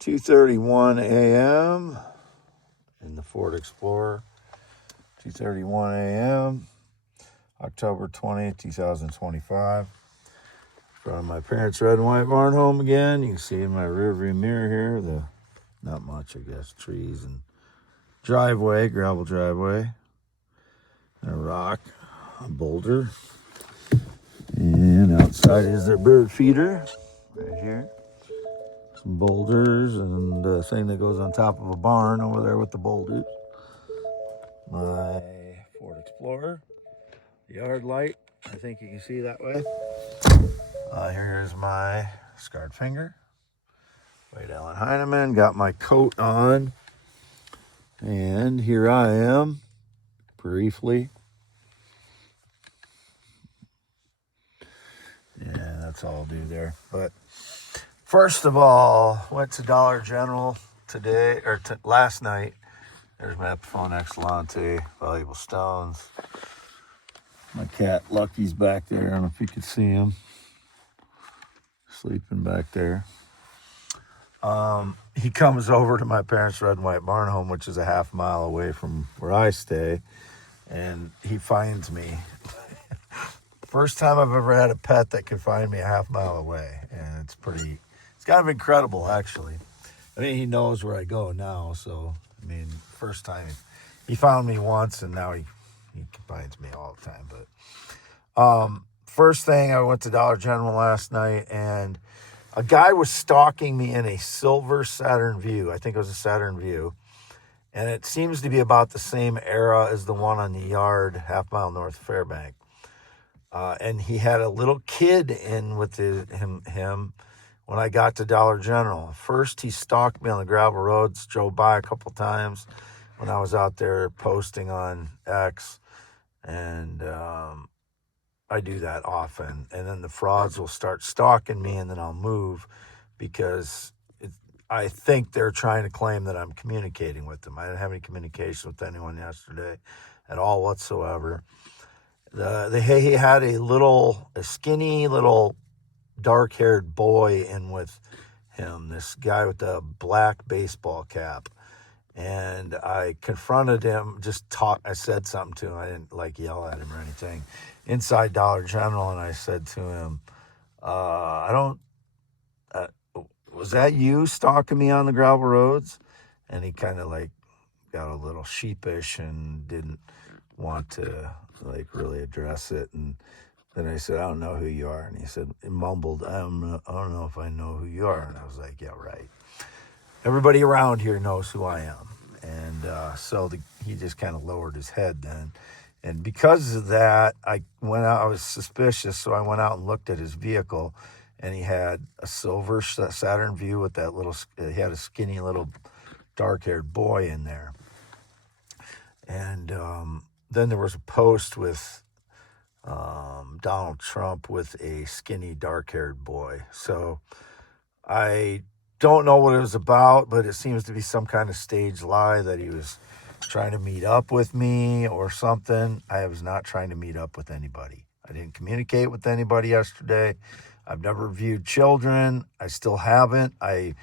2:31 a.m. in the Ford Explorer. 2:31 a.m. October 20th, 2025. In front of my parents' red and white barn home again. You can see in my rearview mirror here, not much, I guess, trees and driveway, gravel driveway, and a rock, a boulder. And outside is their bird feeder, right here. Some boulders and a thing that goes on top of a barn over there with the boulders. My Ford Explorer, yard light, I think you can see that way. Here's my scarred finger. Wade Allen Heineman, got my coat on. And here I am, briefly. Yeah, that's all I'll do there. But first of all, went to Dollar General today, or last night. There's my Epiphone Excellente, valuable stones. My cat Lucky's back there. I don't know if you can see him. Sleeping back there. He comes over to my parents' red and white barn home, which is a half mile away from where I stay, and he finds me. First time I've ever had a pet that could find me a half mile away, and it's kind of incredible, actually. I mean, he knows where I go now, so, I mean, first time he found me once, and now he finds me all the time. But first thing, I went to Dollar General last night, and a guy was stalking me in a silver Saturn Vue. I think it was a Saturn Vue. And it seems to be about the same era as the one on the yard, half mile north of Fairbank. And he had a little kid in with him when I got to Dollar General. First, he stalked me on the gravel roads, drove by a couple times when I was out there posting on X. And I do that often. And then the frauds will start stalking me, and then I'll move because I think they're trying to claim that I'm communicating with them. I didn't have any communication with anyone yesterday at all whatsoever. He had a skinny little dark-haired boy in with him, this guy with the black baseball cap. And I confronted him, I said something to him. I didn't yell at him or anything. Inside Dollar General, and I said to him, was that you stalking me on the gravel roads? And he kind of got a little sheepish and didn't want to really address it. And then I said, I don't know who you are. And he mumbled, I don't know if I know who you are. And I was like, yeah, right. Everybody around here knows who I am. And so he just kind of lowered his head then. And because of that, I was suspicious, so I went out and looked at his vehicle, and he had a silver Saturn Vue with he had a skinny little dark-haired boy in there. And then there was a post with Donald Trump with a skinny dark-haired boy. So I don't know what it was about, but it seems to be some kind of staged lie that he was trying to meet up with me or something. I was not trying to meet up with anybody. I didn't communicate with anybody yesterday. I've never viewed children. I still haven't. I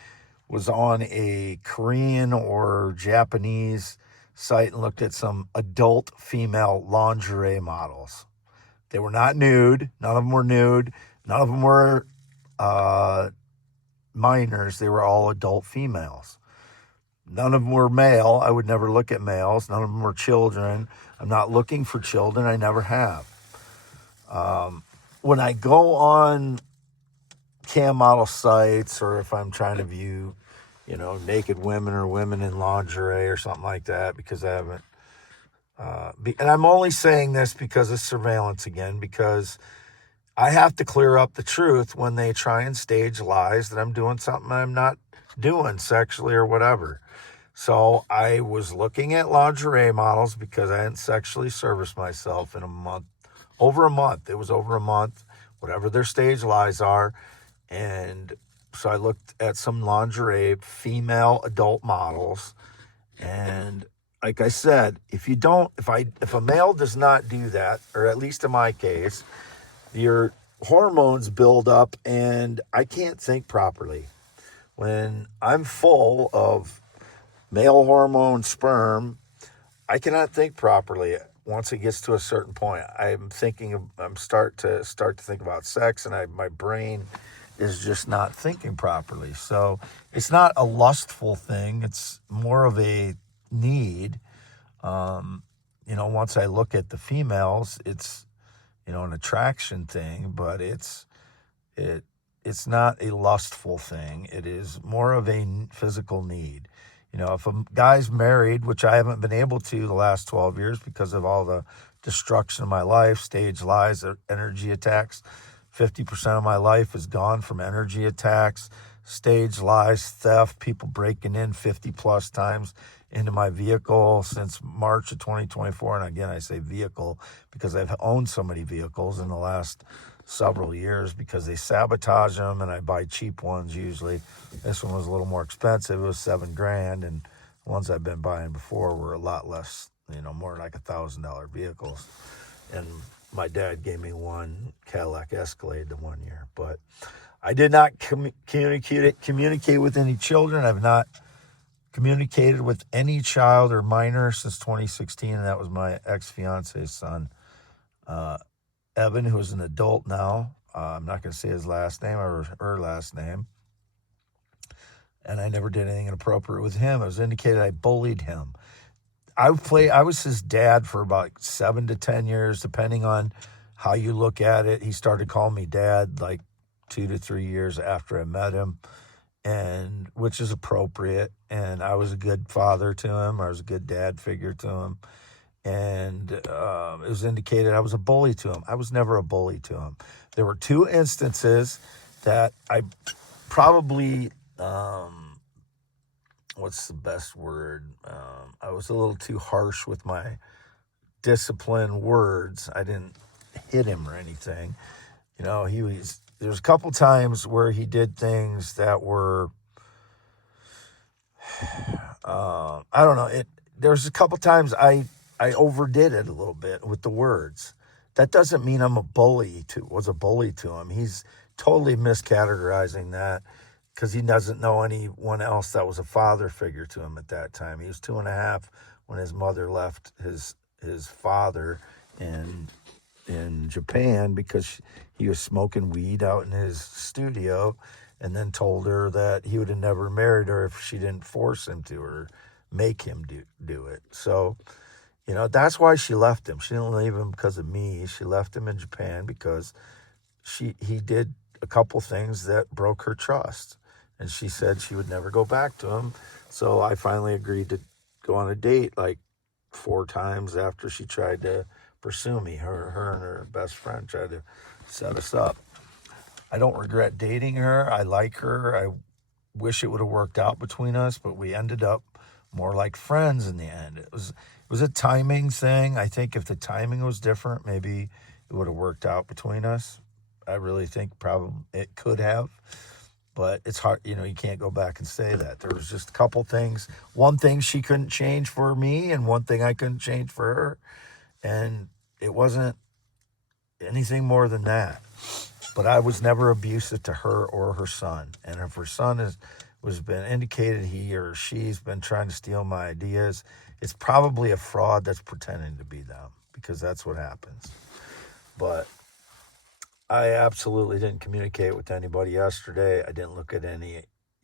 was on a Korean or Japanese site and looked at some adult female lingerie models. They were not nude. None of them were nude. None of them were minors. They were all adult females. None of them were male. I would never look at males. None of them were children. I'm not looking for children. I never have. When I go on cam model sites, or if I'm trying to view, naked women or women in lingerie or something like that, because I haven't, and I'm only saying this because of surveillance again, because I have to clear up the truth when they try and stage lies that I'm doing something I'm not doing sexually or whatever. So I was looking at lingerie models because I hadn't sexually serviced myself in a month. Over a month. It was over a month, whatever their stage lies are. And so I looked at some lingerie female adult models. And like I said, if a male does not do that, or at least in my case, your hormones build up and I can't think properly. When I'm full of male hormone sperm, I cannot think properly. Once it gets to a certain point, I'm start to think about sex, and my brain is just not thinking properly. So it's not a lustful thing. It's more of a need. Once I look at the females, it's, an attraction thing, but it's not a lustful thing. It is more of a physical need. If a guy's married, which I haven't been able to the last 12 years because of all the destruction of my life, stage lies, energy attacks. 50% of my life is gone from energy attacks, stage lies, theft, people breaking in 50 plus times into my vehicle since March of 2024. And again, I say vehicle because I've owned so many vehicles in the last several years because they sabotage them, and I buy cheap ones usually. This one was a little more expensive. It was $7,000, and the ones I've been buying before were a lot less, more like $1,000 vehicles. And my dad gave me one Cadillac Escalade the one year, but I did not communicate with any children. I've not communicated with any child or minor since 2016, and that was my ex-fiance's son, Evan, who is an adult now. I'm not going to say his last name or her last name. And I never did anything inappropriate with him. It was indicated I bullied him. I was his dad for about 7 to 10 years, depending on how you look at it. He started calling me dad like 2 to 3 years after I met him, and which is appropriate. And I was a good father to him. I was a good dad figure to him. And it was indicated I was a bully to him. I was never a bully to him. There were 2 instances that I probably, what's the best word? I was a little too harsh with my discipline words. I didn't hit him or anything. There's a couple times where he did things that were, I don't know. There's a couple times I overdid it a little bit with the words. That doesn't mean was a bully to him. He's totally miscategorizing that because he doesn't know anyone else that was a father figure to him at that time. He was 2.5 when his mother left his father in Japan because he was smoking weed out in his studio, and then told her that he would have never married her if she didn't force him to or make him do it. So, that's why she left him. She didn't leave him because of me. She left him in Japan because he did a couple things that broke her trust. And she said she would never go back to him. So I finally agreed to go on a date like 4 times after she tried to pursue me. Her and her best friend tried to set us up. I don't regret dating her. I like her. I wish it would have worked out between us, but we ended up more like friends in the end. It was a timing thing. I think if the timing was different, maybe it would have worked out between us. I really think probably it could have, but it's hard. You can't go back and say that. There was just a couple things. One thing she couldn't change for me, and one thing I couldn't change for her. And it wasn't anything more than that. But I was never abusive to her or her son. And if her son was been indicated he or she's been trying to steal my ideas, it's probably a fraud that's pretending to be them, because that's what happens. But I absolutely didn't communicate with anybody yesterday. I didn't look at any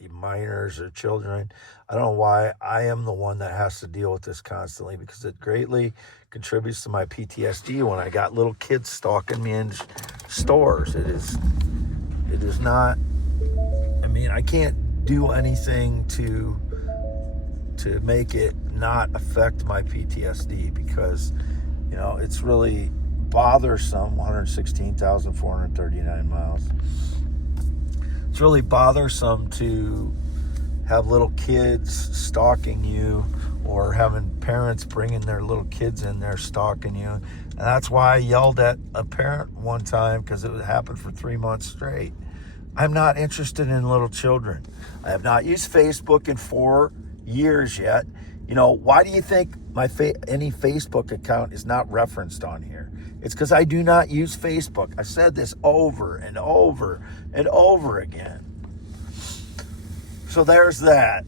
minors or children. I don't know why I am the one that has to deal with this constantly, because it greatly contributes to my PTSD when I got little kids stalking me in stores. It is not, I can't do anything to make it not affect my PTSD, because, it's really bothersome. 116,439 miles. It's really bothersome to have little kids stalking you, or having parents bringing their little kids in there stalking you. And that's why I yelled at a parent one time, because it happened for 3 months straight. I'm not interested in little children. I have not used Facebook in 4 years yet. Why do you think any Facebook account is not referenced on here? It's because I do not use Facebook. I said this over and over and over again. So there's that.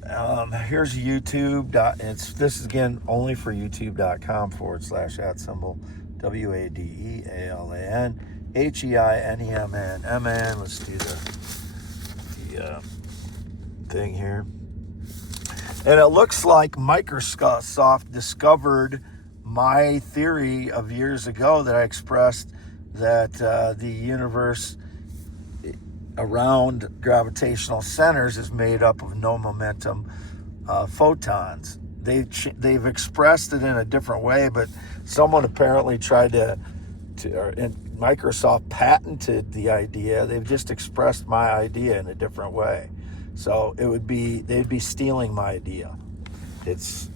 Here's YouTube. This is again only for youtube.com/@ WADEALAN HEINEMN. Let's do the thing here. And it looks like Microsoft discovered my theory of years ago that I expressed, that the universe around gravitational centers is made up of no momentum photons. They've expressed it in a different way, but someone apparently tried and Microsoft patented the idea. They've just expressed my idea in a different way. So they'd be stealing my idea. It's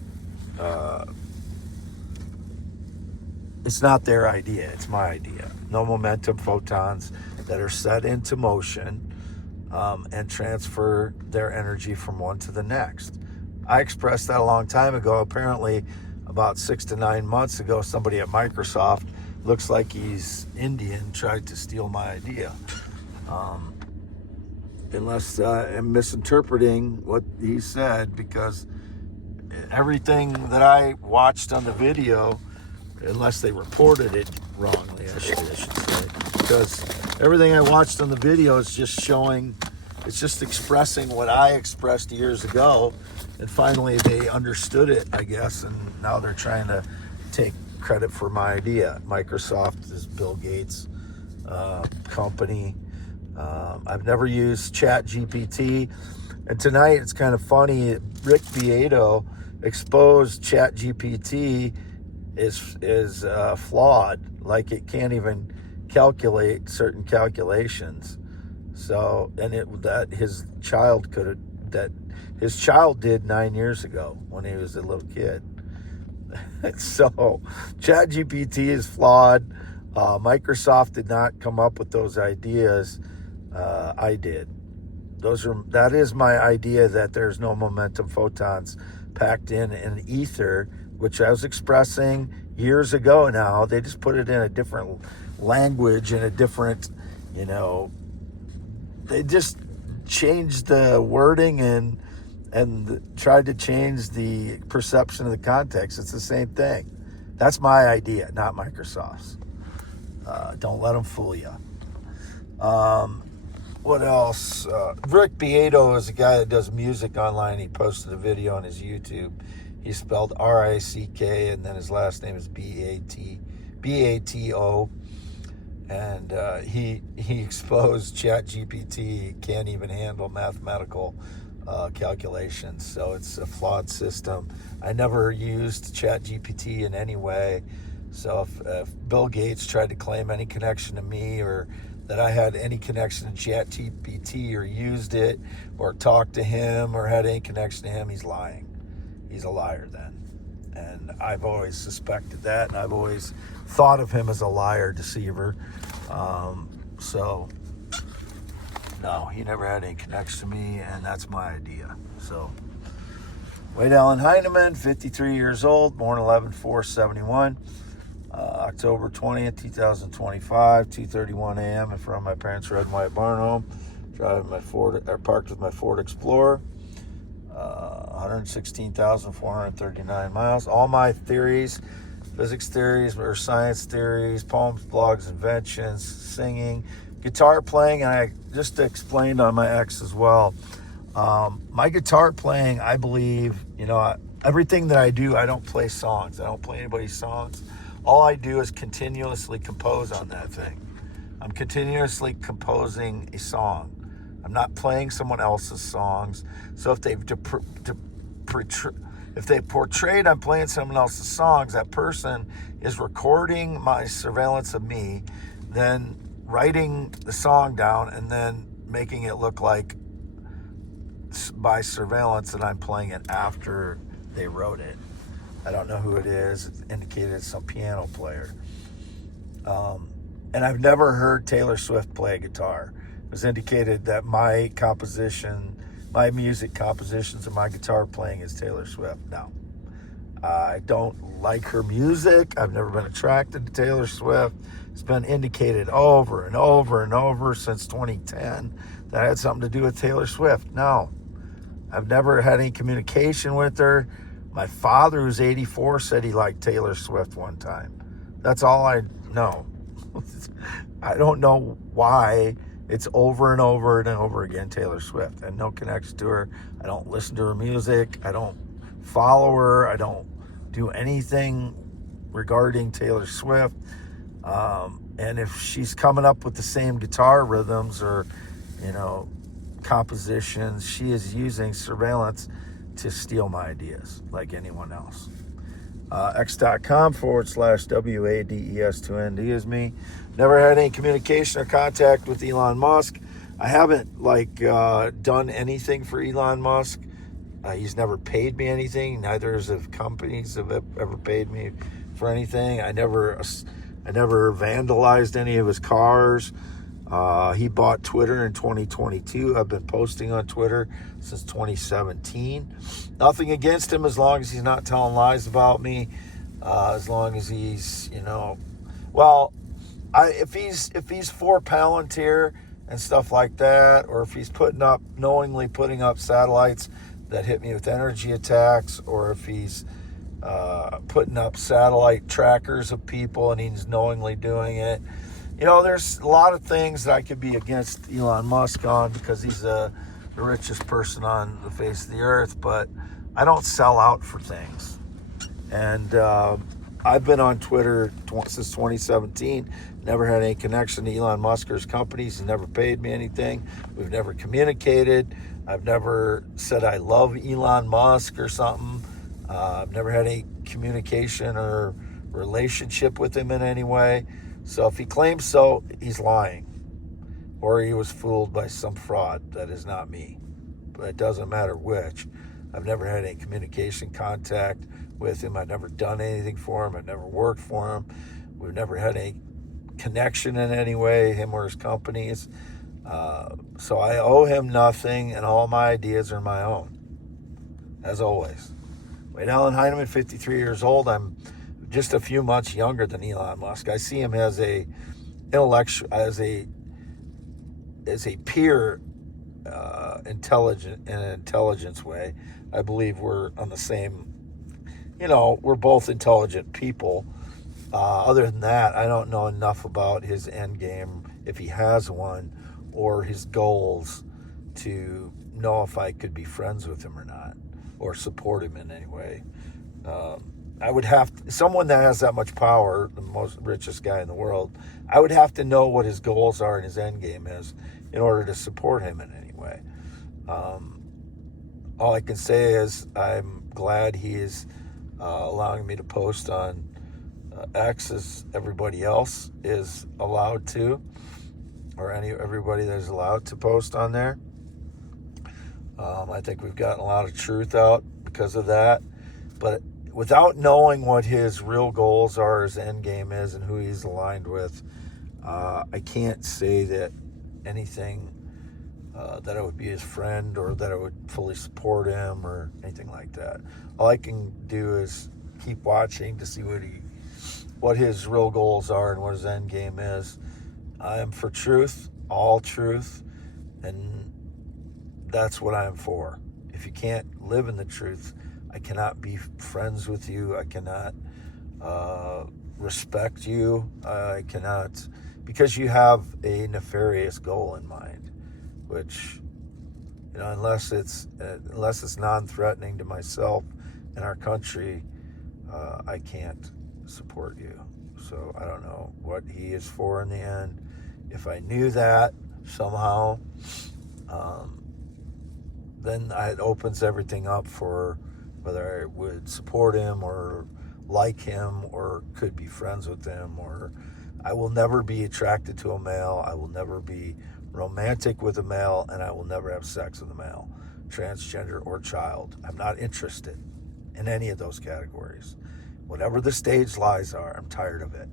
not their idea, it's my idea. No momentum photons that are set into motion and transfer their energy from one to the next. I expressed that a long time ago. Apparently, about 6 to 9 months ago, somebody at Microsoft, looks like he's Indian, tried to steal my idea. Unless I'm misinterpreting what he said, because everything that I watched on the video, unless they reported it wrongly, I should say, because everything I watched on the video is just showing, it's just expressing what I expressed years ago, and finally they understood it, I guess, and now they're trying to take credit for my idea. Microsoft is Bill Gates' company. I've never used ChatGPT, and tonight it's kind of funny. Rick Beato exposed ChatGPT is flawed, like it can't even calculate certain calculations. So, and his child did 9 years ago when he was a little kid. So, ChatGPT is flawed. Microsoft did not come up with those ideas. I did. That is my idea, that there's no momentum photons packed in an ether, which I was expressing years ago now. They just put it in a different language, in a different, they just changed the wording and tried to change the perception of the context. It's the same thing. That's my idea, not Microsoft's. Don't let them fool you. What else? Rick Beato is a guy that does music online. He posted a video on his YouTube. He spelled RICK, and then his last name is BATO. And he exposed ChatGPT can't even handle mathematical calculations. So it's a flawed system. I never used ChatGPT in any way. So if Bill Gates tried to claim any connection to me, or that I had any connection to ChatGPT, or used it, or talked to him, or had any connection to him, he's lying. He's a liar then. And I've always suspected that, and I've always thought of him as a liar, deceiver. So, no, he never had any connection to me, and that's my idea. So, Wade Allen Heinemann, 53 years old, born 11/4/71. October 20th, 2025, 2:31 a.m. in front of my parents' red and white barn home. Parked with my Ford Explorer. 116,439 miles. All my theories, physics theories, or science theories, poems, blogs, inventions, singing, guitar playing, and I just explained on my X as well. My guitar playing, I believe, everything that I do, I don't play songs. I don't play anybody's songs. All I do is continuously compose on that thing. I'm continuously composing a song. I'm not playing someone else's songs. So if they've portrayed I'm playing someone else's songs, that person is recording my surveillance of me, then writing the song down, and then making it look like by surveillance that I'm playing it after they wrote it. I don't know who it is. It indicated it's some piano player. And I've never heard Taylor Swift play a guitar. It was indicated that my music compositions and my guitar playing is Taylor Swift. No. I don't like her music. I've never been attracted to Taylor Swift. It's been indicated over and over and over since 2010 that I had something to do with Taylor Swift. No. I've never had any communication with her. My father, who's 84, said he liked Taylor Swift one time. That's all I know. I don't know why it's over and over and over again Taylor Swift. I have no connection to her. I don't listen to her music. I don't follow her. I don't do anything regarding Taylor Swift. And if she's coming up with the same guitar rhythms or, compositions, she is using surveillance to steal my ideas like anyone else. x.com/WADES2ND is me. Never had any communication or contact with Elon Musk. I haven't done anything for Elon Musk. He's never paid me anything. Neither have companies have ever paid me for anything. I never vandalized any of his cars. He bought Twitter in 2022. I've been posting on Twitter since 2017. Nothing against him as long as he's not telling lies about me. As long as he's, if he's for Palantir and stuff like that, or if he's knowingly putting up satellites that hit me with energy attacks, or if he's putting up satellite trackers of people and he's knowingly doing it. There's a lot of things that I could be against Elon Musk on because he's the richest person on the face of the earth, but I don't sell out for things. And I've been on Twitter since 2017, never had any connection to Elon Musk or his companies. He's never paid me anything. We've never communicated. I've never said I love Elon Musk or something. I've never had any communication or relationship with him in any way. So if he claims so, he's lying. Or he was fooled by some fraud that is not me. But it doesn't matter which. I've never had any communication, contact with him. I've never done anything for him. I've never worked for him. We've never had any connection in any way, him or his companies. So I owe him nothing, and all my ideas are my own, as always. Wade Allen Heineman, 53 years old. I'm just a few months younger than Elon Musk. I see him as a intellectual, as a peer, intelligent in an intelligence way. I believe we're on the same. We're both intelligent people. Other than that, I don't know enough about his end game, if he has one, or his goals to know if I could be friends with him or not, or support him in any way. I would have someone that has that much power, the most richest guy in the world. I would have to know what his goals are and his end game is in order to support him in any way. All I can say is I'm glad he is allowing me to post on X as everybody else is allowed to, or everybody that is allowed to post on there. I think we've gotten a lot of truth out because of that, but without knowing what his real goals are, his end game is, and who he's aligned with, I can't say that anything that I would be his friend or that I would fully support him or anything like that. All I can do is keep watching to see what his real goals are and what his end game is. I am for truth, all truth, and that's what I am for. If you can't live in the truth, I cannot be friends with you. I cannot respect you. I cannot, because you have a nefarious goal in mind, which, unless it's non-threatening to myself and our country, I can't support you. So I don't know what he is for in the end. If I knew that somehow, then it opens everything up for whether I would support him or like him or could be friends with him. Or I will never be attracted to a male. I will never be romantic with a male, and I will never have sex with a male, transgender or child. I'm not interested in any of those categories. Whatever the stage lies are, I'm tired of it.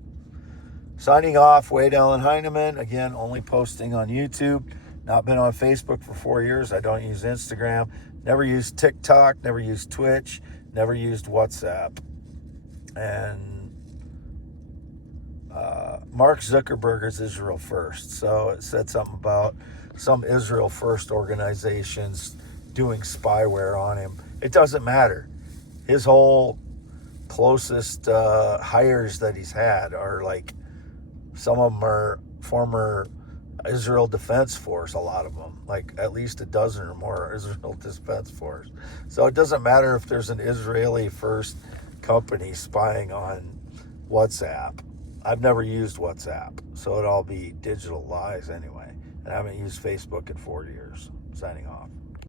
Signing off, Wade Allen Heineman. Again, only posting on YouTube. Not been on Facebook for 4 years. I don't use Instagram. Never used TikTok. Never used Twitch. Never used WhatsApp. And Mark Zuckerberg is Israel First. So it said something about some Israel First organizations doing spyware on him. It doesn't matter. His whole closest hires that he's had are like, some of them are former Israel Defense Force, a lot of them, like at least a dozen or more Israel Defense Force. So it doesn't matter if there's an Israeli first company spying on WhatsApp. I've never used WhatsApp, so it'd all be digital lies anyway. And I haven't used Facebook in 4 years. Signing off.